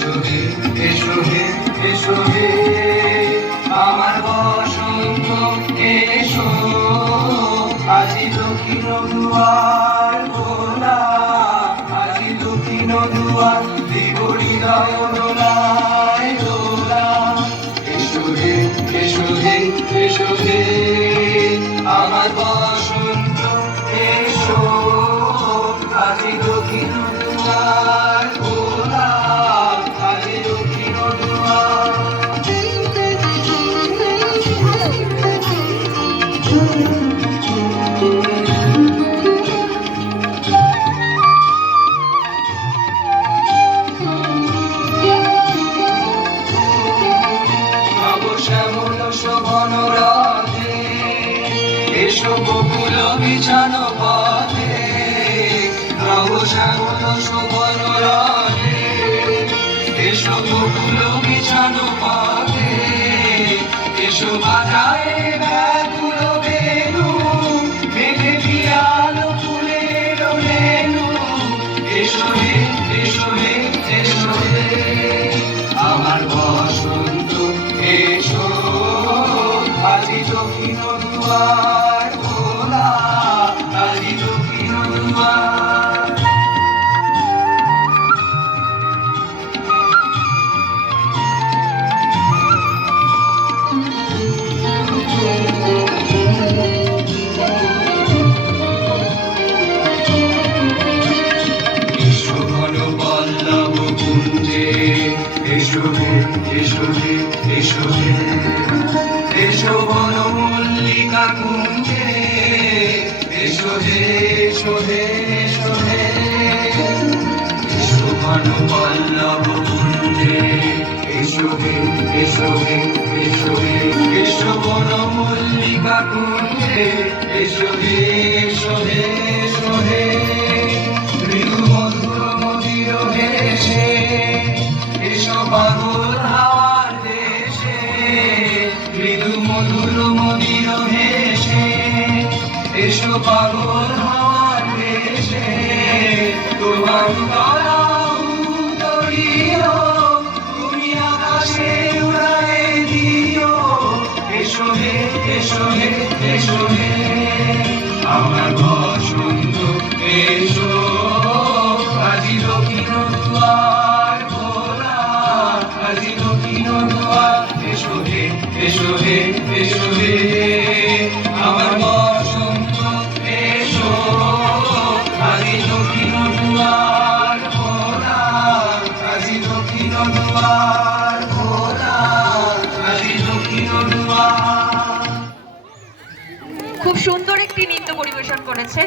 এসো হে এসো হে এসো হে আমার বসন্ত এসো আজি দক্ষিণ দুয়ার খোলা আজি দক্ষিণ দুয়ার দিব হৃদয় দোলায় দোলা এসো হে এসো হে এসো হে আমার বসন্ত এসো আজি দক্ষিণ দুয়ার খোলা আজি দক্ষিণ দুয়ার শ্যামল শোভন রাধে এসো বকুল বিছানো পথে নব শ্যামল শোভন রাধে এসো বকুল বিছানো পথে এসো বাজায় ব্যাকুল বেনু মেঘে পিয়ালো ফুলের রেণু এসো হে এসো হে এসো হে আমার বসন্ত এসো আজি দক্ষিণ দুয়ার খোলা আজি দক্ষিণ দুয়ার এসো ঘন পল্লব কুঞ্জে এসো হে এসো হে এসো হে এসো বন মল্লিকা কুঞ্জে এসো হে এসো হে এসো হে এসো ঘন পল্লব কুঞ্জে এসো হে এসো হে এসো হে এসো বন মল্লিকা কুঞ্জে এসো হে এসো হে এসো হে মৃদু মধুর মদির হেসে এসো পাগল হাওয়ার দেশে মৃদু মধুর মদির হেসে এসো পাগল হাওয়ার দেশে তোমার গলা উতরিও তুমি আকাশে উড়ায়ে দিও এসো হে এসো হে এসো হে আমার বসন্ত এসো আজি দক্ষিণ দুয়ার খোলা আজি দক্ষিণ দুয়ার এসো হে এসো হে এসো হে আমার বসন্ত এসো আজি দক্ষিণ দুয়ার খোলা আজি দক্ষিণ দুয়ার খোলা আজি দক্ষিণ দুয়ার। খুব সুন্দর একটি নৃত্য পরিবেশন করেছে।